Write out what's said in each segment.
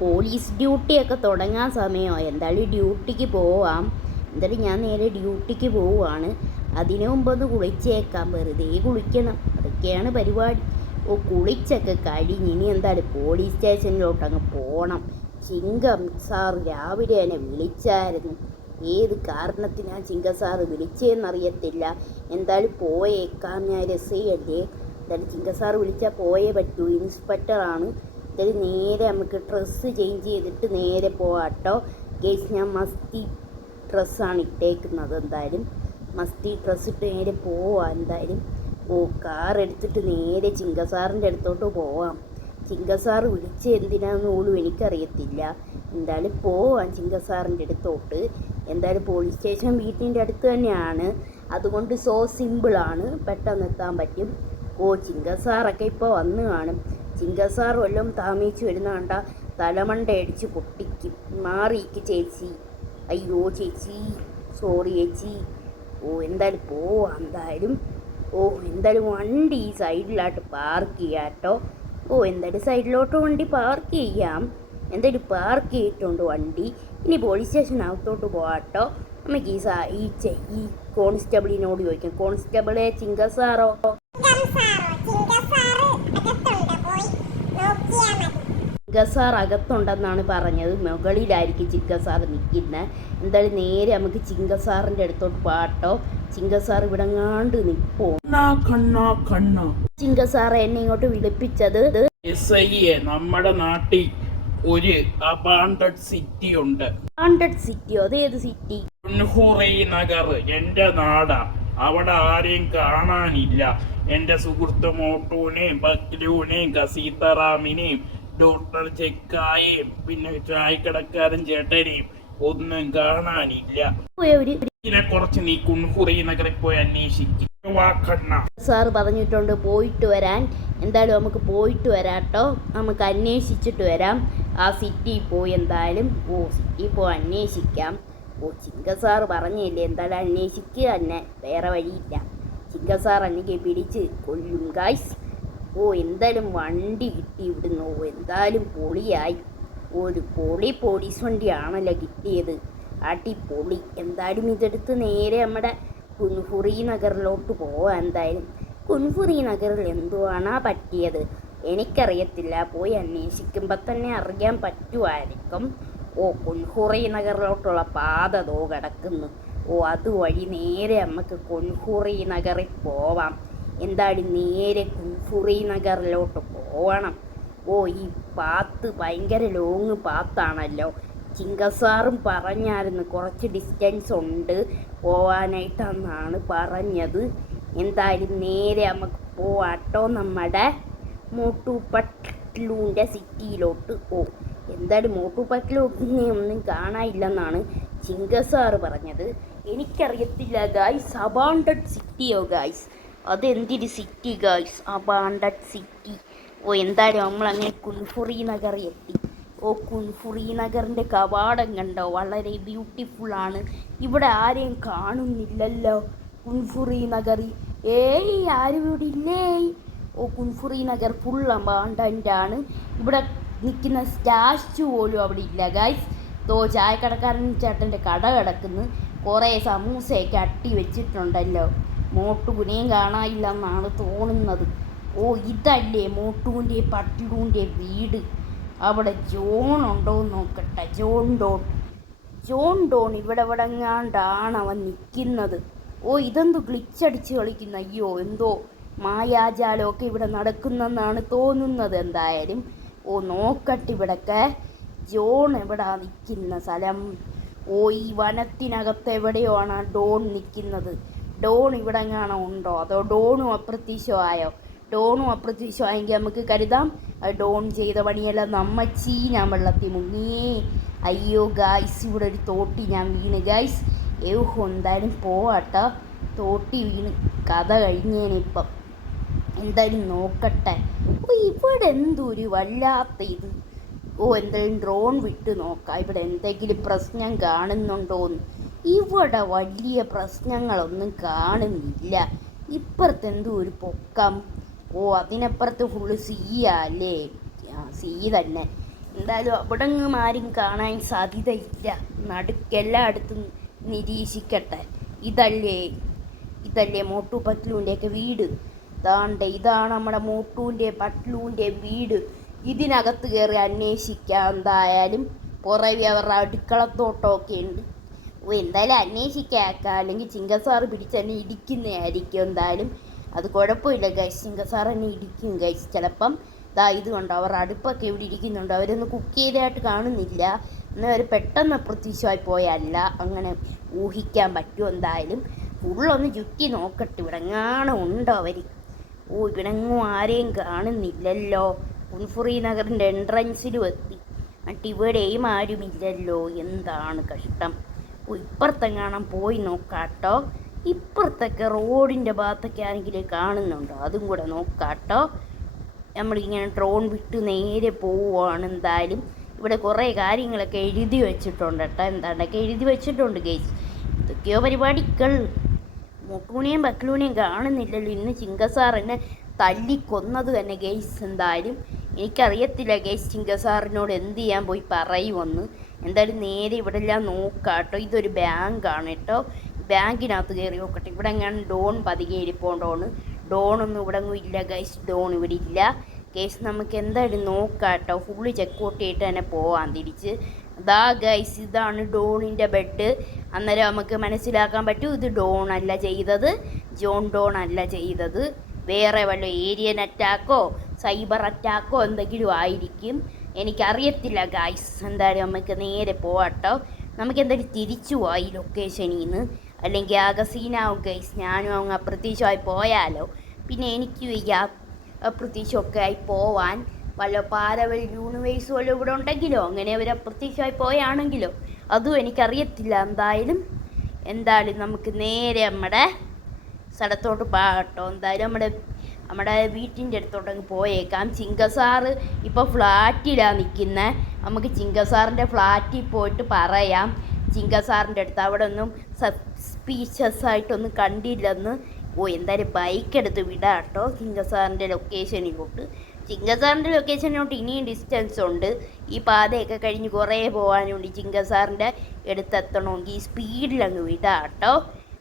Police ഡ്യൂട്ടിയൊക്കെ തുടങ്ങാൻ സമയമായി. എന്തായാലും ഡ്യൂട്ടിക്ക് പോവാം. എന്തായാലും ഞാൻ നേരെ ഡ്യൂട്ടിക്ക് പോവുകയാണ്. അതിനു മുമ്പൊന്ന് കുളിച്ചേക്കാം, വെറുതെ കുളിക്കണം, അതൊക്കെയാണ് പരിപാടി. കുളിച്ചൊക്കെ കഴിഞ്ഞ് ഇനി എന്തായാലും പോലീസ് സ്റ്റേഷനിലോട്ട് അങ്ങ് പോകണം. ചിങ്കം സാർ രാവിലെ എന്നെ വിളിച്ചായിരുന്നു. ഏത് കാരണത്തിനാണ് ചിങ്കം സാറ് വിളിച്ചതെന്നറിയത്തില്ല. എന്തായാലും പോയേക്കാം, ഞാൻ രസയല്ലേ. എന്തായാലും ചിങ്കം സാറ് വിളിച്ചാൽ പോയേ പറ്റൂ, ഇൻസ്പെക്ടറാണ്. എന്തായാലും നേരെ നമുക്ക് ഡ്രസ്സ് ചേഞ്ച് ചെയ്തിട്ട് നേരെ പോവാട്ടോ ഗേസ്. ഞാൻ മസ്തി ഡ്രസ്സാണ് ഇട്ടേക്കുന്നത്. എന്തായാലും മസ്തി ഡ്രസ്സ് ഇട്ട് നേരെ പോവാം. എന്തായാലും കാർ എടുത്തിട്ട് നേരെ ചിങ്ക സാറിൻ്റെ അടുത്തോട്ട് പോവാം. ചിങ്ക സാറ് വിളിച്ച് എന്തിനാന്ന് പോലും എനിക്കറിയത്തില്ല. എന്തായാലും പോവാം ചിങ്ക സാറിൻ്റെ അടുത്തോട്ട്. എന്തായാലും പോലീസ് സ്റ്റേഷൻ വീട്ടിൻ്റെ അടുത്ത് തന്നെയാണ്, അതുകൊണ്ട് സോ സിമ്പിളാണ്, പെട്ടെന്ന് എത്താൻ പറ്റും. ചിങ്ക സാറൊക്കെ ഇപ്പോൾ വന്ന് കാണും. ചിങ്ക സാർ വല്ലതും താമസിച്ച് വരുന്ന കണ്ട തലമണ്ട അടിച്ച് പൊട്ടിക്കും. മാറിക്ക് ചേച്ചി, അയ്യോ ചേച്ചി, സോറി ചേച്ചി. എന്തായാലും പോവാം. എന്തായാലും വണ്ടി ഈ സൈഡിലായിട്ട് പാർക്ക് ചെയ്യാം കേട്ടോ. എന്തായാലും സൈഡിലോട്ട് വണ്ടി പാർക്ക് ചെയ്യാം. എന്തായാലും പാർക്ക് ചെയ്തിട്ടുണ്ട് വണ്ടി. ഇനി പോലീസ് സ്റ്റേഷനകത്തോട്ട് പോകാട്ടോ. നമുക്ക് ഈ കോൺസ്റ്റബിളിനോട് ചോദിക്കാം. കോൺസ്റ്റബിളെ, ചിങ്ക സാറോ? ചിങ്ക സാർ അകത്തുണ്ടെന്നാണ് പറഞ്ഞത്. മുകളിലായിരിക്കും ചിങ്ക സാർ നിൽക്കുന്നത്. എന്തായാലും നേരെ നമുക്ക് ചിങ്ക സാറിൻ്റെ അടുത്തോട്ട് പോകാട്ടോ. ചിങ്ക സാർ ഇവിടെ എങ്ങാണ്ട് നിൽപ്പോ. ചിങ്ക സാറെ എന്നെ ഇങ്ങോട്ട് വിളിപ്പിച്ചത്? നമ്മുടെ നാട്ടിൽ ഒരു അബാണ്ടഡ് സിറ്റി ഉണ്ട്. അബാണ്ടഡ് സിറ്റിയോ? അതേത് സിറ്റി? കുൻഹുറൈ നഗർ എന്റെ നാടാ. അവിടെ ആരെയും കാണാനില്ല. എന്റെ സുഹൃത്ത് മോട്ടൂനെയും ബക്ലൂനെയും കസീത്തറാമിനെയും ഡോക്ടർ ചെക്കായെയും പിന്നെ ചായക്കടക്കാരൻ ചേട്ടനെയും ഒന്നും കാണാനില്ല. ഇതിനെ കുറച്ച് നീ കുൻഹുറൈ നഗറിൽ പോയി അന്വേഷിക്കും. സാറ് പറഞ്ഞിട്ടുണ്ട് പോയിട്ട് വരാൻ. എന്തായാലും നമുക്ക് പോയിട്ട് വരാട്ടോ. നമുക്ക് അന്വേഷിച്ചിട്ട് വരാം ആ സിറ്റിയിൽ പോയി. എന്തായാലും സിറ്റിയിൽ പോയി അന്വേഷിക്കാം. ചിങ്ക സാറ് പറഞ്ഞില്ലേ, എന്തായാലും അന്വേഷിക്കുക തന്നെ, വേറെ വഴിയില്ല. ചിങ്ക സാർ എനിക്ക് പിടിച്ച് കൊല്ലും ഗായ്സ്. എന്തായാലും വണ്ടി കിട്ടി ഇവിടുന്ന്. എന്തായാലും പൊളിയായി. ഒരു പൊളി പോലീസ് വണ്ടിയാണല്ലോ കിട്ടിയത്, അടിപൊളി. എന്തായാലും ഇതെടുത്ത് നേരെ നമ്മുടെ കുൻഹുറൈ നഗറിലോട്ട് പോവാം. എന്തായാലും കുൻഹുറൈ നഗറിൽ എന്തുവാണാ പറ്റിയത് എനിക്കറിയത്തില്ല. പോയി അന്വേഷിക്കുമ്പോൾ തന്നെ അറിയാൻ പറ്റുമായിരിക്കും. കുൻഹുറൈ നഗറിലോട്ടുള്ള പാത കിടക്കുന്നു. അതുവഴി നേരെ നമുക്ക് കുൻഹുറൈ നഗറിൽ പോവാം. എന്തായാലും നേരെ കുൻഹുറൈ നഗറിലോട്ട് പോവണം. ഈ പാത്ത് ഭയങ്കര ലോങ് പാത്താണല്ലോ. ചിങ്കസാറും പറഞ്ഞായിരുന്നു കുറച്ച് ഡിസ്റ്റൻസ് ഉണ്ട് പോവാനായിട്ടെന്നാണ് പറഞ്ഞത്. എന്തായാലും നേരെ നമുക്ക് പോവാട്ടോ നമ്മുടെ മോട്ടു പട്ലൂൻ്റെ സിറ്റിയിലോട്ട്. എന്തായാലും മോട്ടു പട്ലൂനെ ഒന്നും കാണാനില്ലെന്നാണ് ചിങ്കസാറ് പറഞ്ഞത്. എനിക്കറിയത്തില്ല ഗായ്സ്. അബാണ്ടഡ് സിറ്റിയോ ഗായ്സ്? അതെന്തൊരു സിറ്റി ഗായ്സ്, അബാണ്ടഡ് സിറ്റി? എന്തായാലും നമ്മളങ്ങനെ കുൻഹുറൈ നഗറിൽ എത്തി. കുൻഹുറൈ നഗറിൻ്റെ കവാടം കണ്ടോ? വളരെ ബ്യൂട്ടിഫുള്ളാണ്. ഇവിടെ ആരെയും കാണുന്നില്ലല്ലോ കുൻഹുറൈ നഗറിൽ. ആരും ഇവിടെ ഇല്ലേ? കുൻഹുറൈ നഗർ ഫുൾ അബാണ്ടൻ്റാണ്. ഇവിടെ നിൽക്കുന്ന സ്റ്റാച്ചു പോലും അവിടെ ഇല്ല ഗായ്സ്. ചായക്കടക്കാരൻ ചേട്ടൻ്റെ കട കിടക്കുന്നു. കുറേ സമൂസയൊക്കെ അട്ടി വെച്ചിട്ടുണ്ടല്ലോ. മോട്ടുവിനെയും കാണാനില്ലെന്നാണ് തോന്നുന്നത്. ഇതല്ലേ മോട്ടുവിൻ്റെ പട്ലൂൻ്റെ വീട്? അവിടെ ജോൺ ഉണ്ടോ എന്ന് നോക്കട്ടെ. ജോൺ ഡോൺ ഇവിടെ എങ്ങാണ്ടാണ് അവൻ നിൽക്കുന്നത്. ഇതെന്തോ ഗ്ലിച്ചടിച്ച് കളിക്കുന്ന. അയ്യോ, എന്തോ മായാജാലമൊക്കെ ഇവിടെ നടക്കുന്നെന്നാണ് തോന്നുന്നത്. എന്തായാലും നോക്കട്ടെ ഇവിടൊക്കെ ജോൺ എവിടാ നിൽക്കുന്ന സ്ഥലം. ഈ വനത്തിനകത്ത് എവിടെയോ ആണ് ഡോൺ നിൽക്കുന്നത്. ഡോൺ ഇവിടെ എങ്ങാണോ ഉണ്ടോ? അതോ ഡോണും അപ്രത്യക്ഷമായോ? ഡോണും അപ്രത്യക്ഷമായെങ്കിൽ നമുക്ക് കരുതാം ഡോൺ ചെയ്ത പണിയെല്ലാം നമ്മച്ചി ഞാൻ വെള്ളത്തിൽ മുങ്ങിയേ. അയ്യോ ഗായ്സ്, ഇവിടെ ഒരു തോട്ടി ഞാൻ വീണ് ഗായ്സ്. എന്തായാലും പോവാട്ടോ. തോട്ടി വീണ് കഥ കഴിഞ്ഞേനിപ്പം. എന്തായാലും നോക്കട്ടെ. ഇവിടെ എന്തൊരു വല്ലാത്ത ഇത്. എന്തായാലും ഡ്രോൺ വിട്ട് നോക്കാം ഇവിടെ എന്തെങ്കിലും പ്രശ്നം കാണുന്നുണ്ടോന്ന്. ഇവിടെ വലിയ പ്രശ്നങ്ങളൊന്നും കാണുന്നില്ല. ഇപ്പുറത്ത് എന്തോ ഒരു പൊക്കം. അതിനപ്പുറത്ത് ഫുള്ള് സീയാ അല്ലേ? സീ തന്നെ. എന്തായാലും അവിടെങ്ങും ആരും കാണാൻ സാധ്യതയില്ല. എല്ലായിടത്തും നിരീക്ഷിക്കട്ടെ. ഇതല്ലേ മോട്ടു പത്ലുവിൻ്റെയൊക്കെ വീട്. ഇതാണ് നമ്മുടെ മോട്ടുവിൻ്റെ പത്ലുവിൻ്റെ വീട്. ഇതിനകത്ത് കയറി അന്വേഷിക്കാം. എന്തായാലും പുറകെ അവരുടെ അടുക്കളത്തോട്ടമൊക്കെ ഉണ്ട്. എന്തായാലും അന്വേഷിക്കാം. അല്ലെങ്കിൽ ചിങ്കസാറ് പിടിച്ചെന്നെ ഇടിക്കുന്നതായിരിക്കും. എന്തായാലും അത് കുഴപ്പമില്ല ഗൈസ്. ചിങ്കസാർ എന്നെ ഇടിക്കും ഗൈസ് ചിലപ്പം. ഇത് കണ്ടോ, അവർ അടുപ്പൊക്കെ ഇവിടെ ഇരിക്കുന്നുണ്ട്. അവരൊന്ന് കുക്ക് ചെയ്തതായിട്ട് കാണുന്നില്ല. എന്നാൽ അവർ പെട്ടെന്ന് അപ്രത്യക്ഷമായി പോയല്ല. അങ്ങനെ ഊഹിക്കാൻ പറ്റും. എന്തായാലും ഫുള്ളൊന്ന് ചുറ്റി നോക്കട്ടെ. ഇവിടെങ്ങാനും ഉണ്ടോ അവർ? ഇവിടെങ്ങും ആരെയും കാണുന്നില്ലല്ലോ. കുൻഫുറി നഗറിൻ്റെ എൻട്രൻസിലും എത്തി. എന്നിട്ട് ഇവിടെയും ആരുമില്ലല്ലോ. എന്താണ് കഷ്ടം. ഇപ്പുറത്തെങ്ങാനും പോയി നോക്കാട്ടോ. ഇപ്പുറത്തൊക്കെ റോഡിൻ്റെ ഭാഗത്തൊക്കെ ആരെങ്കിലും കാണുന്നുണ്ടോ? അതും കൂടെ നോക്കാട്ടോ. നമ്മളിങ്ങനെ ഡ്രോൺ വിട്ട് നേരെ പോവുകയാണ്. എന്തായാലും ഇവിടെ കുറേ കാര്യങ്ങളൊക്കെ എഴുതി വെച്ചിട്ടുണ്ട് കേട്ടോ. എന്താണ്ടൊക്കെ എഴുതി വെച്ചിട്ടുണ്ട് ഗൈസ്. ഇതൊക്കെയോ പരിപാടികൾ. മോട്ടൂനെയും ബക്ലൂനെയും കാണുന്നില്ലല്ലോ. ഇന്ന് ചിങ്കസാർ എന്നെ തല്ലിക്കൊന്നത് തന്നെ ഗൈസ്. എന്തായാലും എനിക്കറിയത്തില്ല ഗൈസ് ചിങ്കസാറിനോട് എന്ത് ചെയ്യാൻ പോയി പറയുമെന്ന്. എന്തായാലും നേരെ ഇവിടെ എല്ലാം നോക്കാട്ടോ. ഇതൊരു ബാങ്കാണ് കേട്ടോ. ബാങ്കിനകത്ത് കയറി നോക്കട്ടെ. ഇവിടെ എങ്ങനെ ഡോൺ പതികെ ഇരിപ്പോണ്ടോണ്. ഡോണൊന്നും ഇവിടെ ഒന്നും ഇല്ല ഗൈസ്. ഡോൺ ഇവിടെ ഇല്ല ഗൈസ്. നമുക്ക് എന്തായാലും നോക്കാട്ടോ. ഫുള്ള് ചെക്കൗട്ട് ചെയ്തിട്ട് തന്നെ പോവാൻ തിരിച്ച്. ഗൈസ്, ഇതാണ് ഡോണിൻ്റെ ബെഡ്. അന്നേരം നമുക്ക് മനസ്സിലാക്കാൻ പറ്റും ഇത് ഡോൺ അല്ല ചെയ്തത്, ജോൺ ഡോൺ അല്ല ചെയ്തത്. വേറെ വല്ല ഏരിയൻ അറ്റാക്കോ സൈബർ അറ്റാക്കോ എന്തെങ്കിലും ആയിരിക്കും. എനിക്കറിയത്തില്ല ഗൈസ്. എന്തായാലും നമുക്ക് നേരെ പോവാട്ടോ. നമുക്ക് എന്തായാലും തിരിച്ചു പോയി ലൊക്കേഷനിൽ നിന്ന്. അല്ലെങ്കിൽ ആകെ സീനാവും ഗൈസ്. ഞാനും അങ്ങ് അപ്രതീക്ഷമായി പോയാലോ. പിന്നെ എനിക്ക് വയ്യ അപ്രതീക്ഷയൊക്കെ ആയി പോവാൻ. വല്ല പാരവൽ യൂണിവേഴ്സ് വല്ലതും ഇവിടെ ഉണ്ടെങ്കിലോ, അങ്ങനെ അവർ അപ്രതീക്ഷമായി പോയാണെങ്കിലോ, അതും എനിക്കറിയത്തില്ല. എന്തായാലും നമുക്ക് നേരെ നമ്മുടെ സ്ഥലത്തോട്ട് പോകട്ടോ. എന്തായാലും നമ്മുടെ വീട്ടിൻ്റെ അടുത്തോട്ടങ്ങ് പോയേക്കാം. ചിങ്കസാറ് ഇപ്പോൾ ഫ്ലാറ്റിലാണ് നിൽക്കുന്നത്. നമുക്ക് ചിങ്കസാറിൻ്റെ ഫ്ലാറ്റിൽ പോയിട്ട് പറയാം. ചിങ്കസാറിൻ്റെ അടുത്ത് അവിടെ ഒന്നും സസ്പീഷ്യസ് ആയിട്ടൊന്നും കണ്ടില്ലെന്ന്. എന്തായാലും ബൈക്ക് എടുത്ത് വിടാം കേട്ടോ ചിങ്കസാറിൻ്റെ ലൊക്കേഷനിലോട്ട്. ചിങ്കസാറിൻ്റെ ലൊക്കേഷനിലോട്ട് ഇനിയും ഡിസ്റ്റൻസ് ഉണ്ട്. ഈ പാതയൊക്കെ കഴിഞ്ഞ് കുറേ പോകാനുണ്ട്. ചിങ്കസാറിൻ്റെ അടുത്തെത്തണമെങ്കിൽ സ്പീഡിലങ്ങ് വിടാം കേട്ടോ.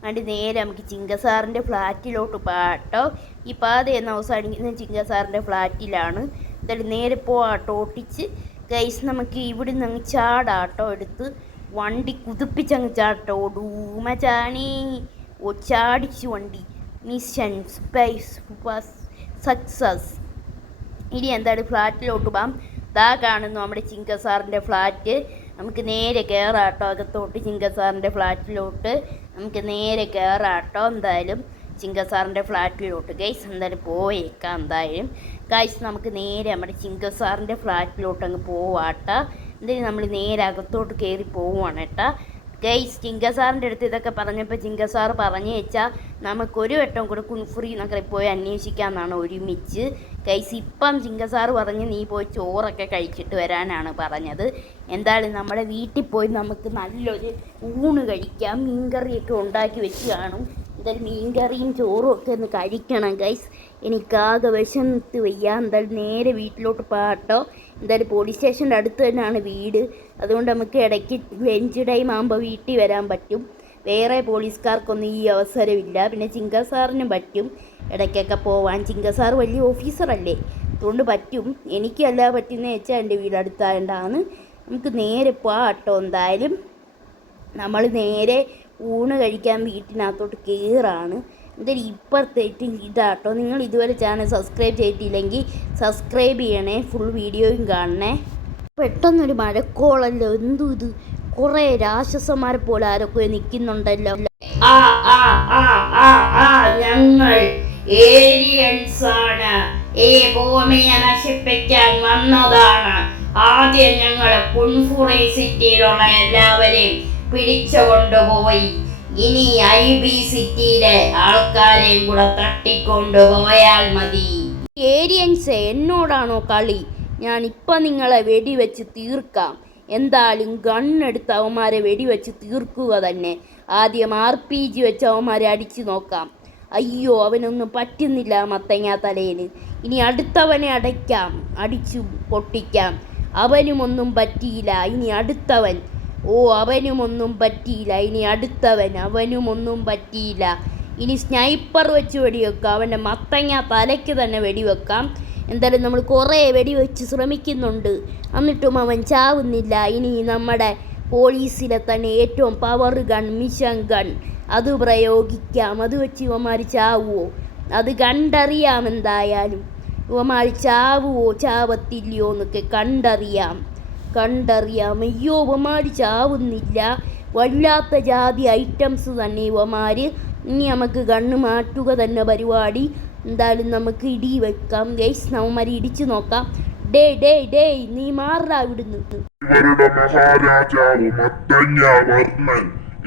അതുകൊണ്ട് നേരെ നമുക്ക് ചിങ്കസാറിൻ്റെ ഫ്ലാറ്റിലോട്ട് പോകാട്ടോ. ഈ പാതയെന്ന് അവസാനിക്കുന്ന ചിങ്കസാറിൻ്റെ ഫ്ലാറ്റിലാണ്. എന്തായാലും നേരെ പോകാട്ടോ ഓട്ടിച്ച് ഗൈസ്. നമുക്ക് ഇവിടുന്ന് അങ്ങ് ചാടാട്ടോ. എടുത്ത് വണ്ടി കുതിപ്പിച്ചങ്ങ് ചാട്ടോ. ഡൂമചാണി ചാടിച്ചു വണ്ടി. Mission space success. ഇനി എന്തായാലും ഫ്ലാറ്റിലോട്ട് പോകാം. കാണുന്നു നമ്മുടെ ചിങ്കസാറിൻ്റെ ഫ്ലാറ്റ്. നമുക്ക് നേരെ കയറാട്ടോ അകത്തോട്ട്. ചിങ്കസാറിൻ്റെ ഫ്ലാറ്റിലോട്ട് നമുക്ക് നേരെ കയറാട്ടോ. എന്തായാലും ചിങ്കസാറിൻ്റെ ഫ്ലാറ്റിലോട്ട് ഗൈസ് എന്തായാലും പോയേക്കാം. എന്തായാലും ഗൈസ് നമുക്ക് നേരെ നമ്മുടെ ചിങ്കസാറിൻ്റെ ഫ്ലാറ്റിലോട്ട് അങ്ങ് പോവാട്ടോ. എന്തായാലും നമ്മൾ നേരെ അകത്തോട്ട് കയറി പോവുകയാണ് കേട്ടോ ഗൈസ്. ചിങ്കസാറിൻ്റെ അടുത്ത് ഇതൊക്കെ പറഞ്ഞപ്പോൾ ചിങ്കസാർ പറഞ്ഞു വെച്ചാൽ നമുക്കൊരു വട്ടം കൂടെ കുൻഫുറി നഗറിൽ പോയി അന്വേഷിക്കാമെന്നാണ് ഒരുമിച്ച് ഗൈസ്. ഇപ്പം ചിങ്കസാർ പറഞ്ഞ് നീ പോയി ചോറൊക്കെ കഴിച്ചിട്ട് വരാനാണ് പറഞ്ഞത്. എന്തായാലും നമ്മുടെ വീട്ടിൽ പോയി നമുക്ക് നല്ലൊരു ഊണ് കഴിക്കാം. മീൻകറിയൊക്കെ ഉണ്ടാക്കി വെച്ച് കാണും. എന്തായാലും മീൻകറിയും ചോറും ഒക്കെ ഒന്ന് കഴിക്കണം ഗൈസ്. എനിക്കാകെ വിശന്നിട്ട് വയ്യ. എന്തായാലും നേരെ വീട്ടിലോട്ട് പോകാട്ടോ. എന്തായാലും പോലീസ് സ്റ്റേഷൻ്റെ അടുത്ത് തന്നെയാണ് വീട്. അതുകൊണ്ട് നമുക്ക് ഇടയ്ക്ക് ലഞ്ച് ടൈം ആകുമ്പോൾ വീട്ടിൽ വരാൻ പറ്റും. വേറെ പോലീസുകാർക്കൊന്നും ഈ അവസരമില്ല. പിന്നെ ചിങ്കസാറിനും പറ്റും ഇടയ്ക്കൊക്കെ പോവാൻ. ചിങ്കസാർ വലിയ ഓഫീസറല്ലേ, അതുകൊണ്ട് പറ്റും. എനിക്കല്ല പറ്റുന്നത് വെച്ചാൽ എൻ്റെ വീട് അടുത്തായതുകൊണ്ടാണ്. നമുക്ക് നേരെ പോകാട്ടോ. എന്തായാലും നമ്മൾ നേരെ ഊണ് കഴിക്കാൻ വീട്ടിനകത്തോട്ട് കയറാണ്. എന്തായാലും ഇപ്പുറത്തേറ്റ് ഇതാട്ടോ. നിങ്ങൾ ഇതുവരെ ചാനൽ സബ്സ്ക്രൈബ് ചെയ്തിട്ടില്ലെങ്കിൽ സബ്സ്ക്രൈബ് ചെയ്യണേ. ഫുൾ വീഡിയോയും കാണണേ. പെട്ടെന്നൊരു മഴക്കോളല്ലോ. എന്തു ഇത്, കുറേ രാക്ഷസന്മാരെ പോലെ ആരൊക്കെ നിൽക്കുന്നുണ്ടല്ലോ. ഞങ്ങൾ ഏലിയൻസ് ആണ്. ഈ ഭൂമിയെ നശിപ്പിക്കാൻ വന്നതാണ്. ആദ്യം ഞങ്ങൾ കുൻഫുറി സിറ്റിയിലുള്ള എല്ലാവരെയും പിടിച്ചുകൊണ്ടുപോയി. ഇനി IB സിറ്റിയിലെ ആൾക്കാരെയും കൂടെ തട്ടിക്കൊണ്ടുപോയാൽ മതി. ഏരിയൻസ് എന്നോടാണോ കളി? ഞാനിപ്പം നിങ്ങളെ വെടിവെച്ച് തീർക്കാം. എന്തായാലും ഗണ്ണെടുത്ത് അവന്മാരെ വെടിവെച്ച് തീർക്കുക തന്നെ. ആദ്യം RPG വെച്ച് അവന്മാരെ അടിച്ചു നോക്കാം. അയ്യോ, അവനൊന്നും പറ്റുന്നില്ല മത്തങ്ങ തലയിൽ. ഇനി അടുത്തവനെ അടിച്ചു പൊട്ടിക്കാം. അവനുമൊന്നും പറ്റിയില്ല, ഇനി അടുത്തവൻ. ഓ, അവനുമൊന്നും പറ്റിയില്ല, ഇനി അടുത്തവൻ. അവനുമൊന്നും പറ്റിയില്ല. ഇനി സ്നൈപ്പർ വെച്ച് വെടിവെക്കാം. അവൻ്റെ മത്തങ്ങ തലയ്ക്ക് തന്നെ വെടിവെക്കാം. എന്തായാലും നമ്മൾ കുറേ വെടിവെച്ച് ശ്രമിക്കുന്നുണ്ട്, എന്നിട്ടും അവൻ ചാവുന്നില്ല. ഇനി നമ്മുടെ പോലീസിലെ തന്നെ ഏറ്റവും പവർ ഗൺ, മിഷൻ ഗൺ, അത് പ്രയോഗിക്കാം. അത് വെച്ച് ഇവന്മാർ ചാവുമോ അത് കണ്ടറിയാം. എന്തായാലും ഇവന്മാർ ചാവുമോ ചാവത്തില്ലയോ എന്നൊക്കെ കണ്ടറിയാം. അയ്യോ, ഇവന്മാർ ചാവുന്നില്ല. വല്ലാത്ത ജാതി ഐറ്റംസ് തന്നെ ഇവന്മാർ. ഇനി നമുക്ക് കണ്ണ് മാറ്റുക തന്നെ പരിപാടി. എന്തായാലും നമുക്ക് ഇടി വെക്കാം ഗൈസ്. നമ്മമാര് ഇടിച്ചു നോക്കാം. ഡേ നീ മാറാ ഇവിടുന്ന്. ഇവരുടെ മഹാരാജാവ് മത്തങ്ങ വർണ്ണൻ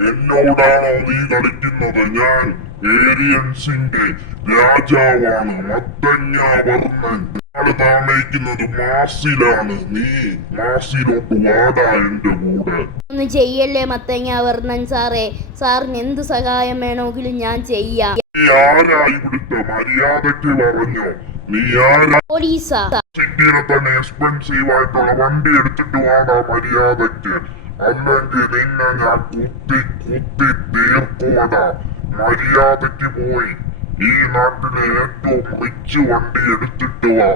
എന്നോടാണോ നീ കളിക്കുന്നത്? ഞാൻ ഏരിയൻസിന്റെ രാജാവാണ് മത്തങ്ങ വർണ്ണൻ. ആള് താമസിക്കുന്നത് മാസിലാണ്. നീ മാസിലോട്ട് വാടാ എന്റെ കൂടെ. ഒന്ന് ചെയ്യല്ലേ മത്തങ്ങ വർണ്ണൻ സാറേ. സാറിന് എന്ത് സഹായം വേണമെങ്കിലും ഞാൻ ചെയ്യാം. നീ ആരാ ഇവിടുത്തെ? മര്യാദയ്ക്ക് പറഞ്ഞോ. നീ ആരാ? പോലീസാ. സിറ്റിയിലെ തന്നെ എക്സ്പെൻസീവ് ആയിട്ടുള്ള വണ്ടി എടുത്തിട്ട് വാടാ മര്യാദയ്ക്ക്. അല്ലെങ്കിൽ നിന്നെ ഞാൻ കുത്തി തീർക്കോടാ. മര്യാദയ്ക്ക് പോയി ഈ നാട്ടിലെ ഏറ്റവും റിച്ച് വണ്ടി എടുത്തിട്ട് വാ.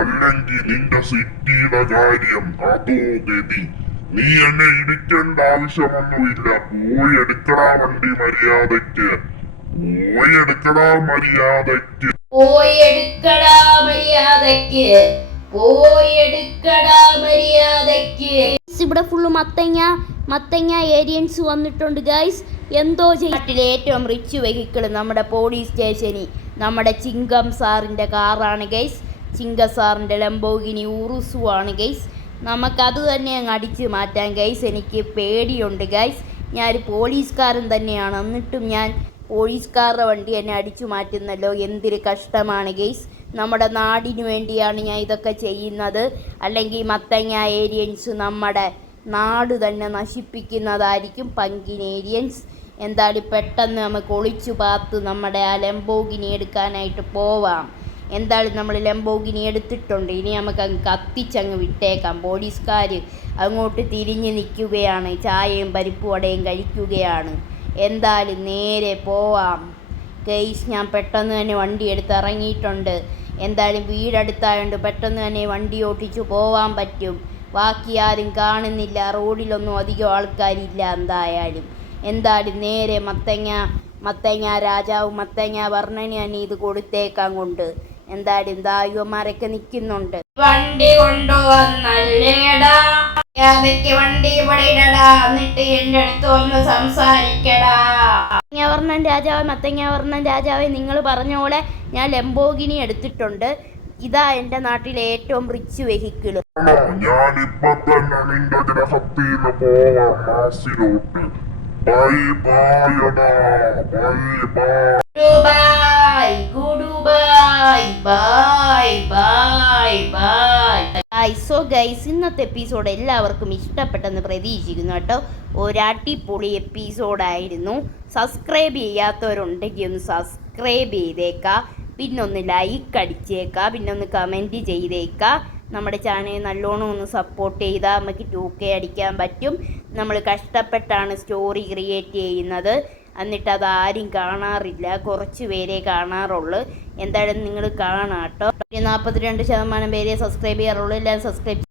അല്ലെങ്കിൽ നിന്റെ സിറ്റിയുടെ കാര്യം അതോ ഗതി. നീ എന്നെ ഇടിക്കേണ്ട ആവശ്യമൊന്നുമില്ല. പോയി എടുക്കടാ വണ്ടി മര്യാദയ്ക്ക്. ഇവിടെ ഫുള്ള് മത്തങ്ങ ഏരിയൻസ് വന്നിട്ടുണ്ട് ഗൈസ്. എന്തോ നാട്ടിലെ ഏറ്റവും റിച്ച് വെഹിക്കിൾ നമ്മുടെ പോലീസ് സ്റ്റേഷനിൽ നമ്മുടെ ചിങ്കം സാറിൻ്റെ കാറാണ് ഗൈസ്. ചിങ്കം സാറിൻ്റെ ലംബോർഗിനി ഉറുസു ആണ് ഗൈസ്. നമുക്കത് തന്നെ അങ്ങ് അടിച്ച് മാറ്റാം ഗൈസ്. എനിക്ക് പേടിയുണ്ട് ഗൈസ്. ഞാനൊരു പോലീസുകാരൻ തന്നെയാണ്, എന്നിട്ടും ഞാൻ പോലീസുകാരുടെ വണ്ടി എന്നെ അടിച്ചു മാറ്റുന്നല്ലോ. എന്തൊരു കഷ്ടമാണ് ഗെയ്സ്. നമ്മുടെ നാടിനു വേണ്ടിയാണ് ഞാൻ ഇതൊക്കെ ചെയ്യുന്നത്. അല്ലെങ്കിൽ മത്തങ്ങ ഏരിയൻസ് നമ്മുടെ നാട് തന്നെ നശിപ്പിക്കുന്നതായിരിക്കും. പങ്കിൻ ഏരിയൻസ്. എന്തായാലും പെട്ടെന്ന് നമുക്ക് ഒളിച്ചു പാത്ത് നമ്മുടെ ആ ലംബോർഗിനി എടുക്കാനായിട്ട് പോവാം. എന്തായാലും നമ്മൾ ലംബോർഗിനി എടുത്തിട്ടുണ്ട്. ഇനി നമുക്ക് അങ്ങ് കത്തിച്ചങ്ങ് വിട്ടേക്കാം. പോലീസുകാർ അങ്ങോട്ട് തിരിഞ്ഞ് നിൽക്കുകയാണ്, ചായയും പരിപ്പുവടയും കഴിക്കുകയാണ്. എന്തായാലും നേരെ പോവാം ഗെയ്സ്. ഞാൻ പെട്ടെന്ന് തന്നെ വണ്ടി എടുത്ത് ഇറങ്ങിയിട്ടുണ്ട്. എന്തായാലും വീടടുത്തായതുകൊണ്ട് പെട്ടെന്ന് തന്നെ വണ്ടി ഓട്ടിച്ചു പോവാൻ പറ്റും. ബാക്കി ആരും കാണുന്നില്ല, റോഡിലൊന്നും അധികം ആൾക്കാരില്ല. എന്തായാലും നേരെ മത്തങ്ങ രാജാവ് മത്തങ്ങ വർണ്ണന് തന്നെ ഇത് കൊടുത്തേക്കാൻ കൊണ്ട്. എന്തായാലും ദായുമാരൊക്കെ നിൽക്കുന്നുണ്ട്. വണ്ടി കൊണ്ടുവന്നല്ലേടാ, വണ്ടി ഇവിടെ ഇടടാ, എന്നിട്ട് എൻ്റെ അടുത്ത് ഒന്ന് സംസാരിക്കടാ. മത്തങ്ങ വർണ്ണൻ രാജാവെ, നിങ്ങൾ പറഞ്ഞ പോലെ ഞാൻ ലംബോർഗിനി എടുത്തിട്ടുണ്ട്. ഇതാ എൻ്റെ നാട്ടിലെ ഏറ്റവും റിച്ച് വെഹിക്കിൾ. ഞാനിപ്പോ തന്നെ നിന്റെ ഗ്രഹത്തിന്ന് പോവാം മാസിലോട്ട്. Bye bye. സോ ഗൈസ്, ഇന്നത്തെ എപ്പിസോഡ് എല്ലാവർക്കും ഇഷ്ടപ്പെട്ടെന്ന് പ്രതീക്ഷിക്കുന്നു കേട്ടോ. ഒരടിപൊളി എപ്പിസോഡായിരുന്നു. സബ്സ്ക്രൈബ് ചെയ്യാത്തവരുണ്ടെങ്കിൽ ഒന്ന് സബ്സ്ക്രൈബ് ചെയ്തേക്കാം. പിന്നൊന്ന് ലൈക്ക് അടിച്ചേക്കാം. പിന്നൊന്ന് കമൻറ്റ് ചെയ്തേക്കാം. നമ്മുടെ ചാനൽ നല്ലോണം ഒന്ന് സപ്പോർട്ട് ചെയ്താൽ നമുക്ക് 2K അടിക്കാൻ പറ്റും. നമ്മൾ കഷ്ടപ്പെട്ടാണ് സ്റ്റോറി ക്രിയേറ്റ് ചെയ്യുന്നത്. എന്നിട്ട് അതാരും കാണാറില്ല, കുറച്ച് പേരെ കാണാറുള്ളൂ. എന്തായാലും നിങ്ങൾ കാണാം കേട്ടോ. 42% പേരെ സബ്സ്ക്രൈബ് ചെയ്യാറുള്ളൂ. എല്ലാവരും സബ്സ്ക്രൈബ്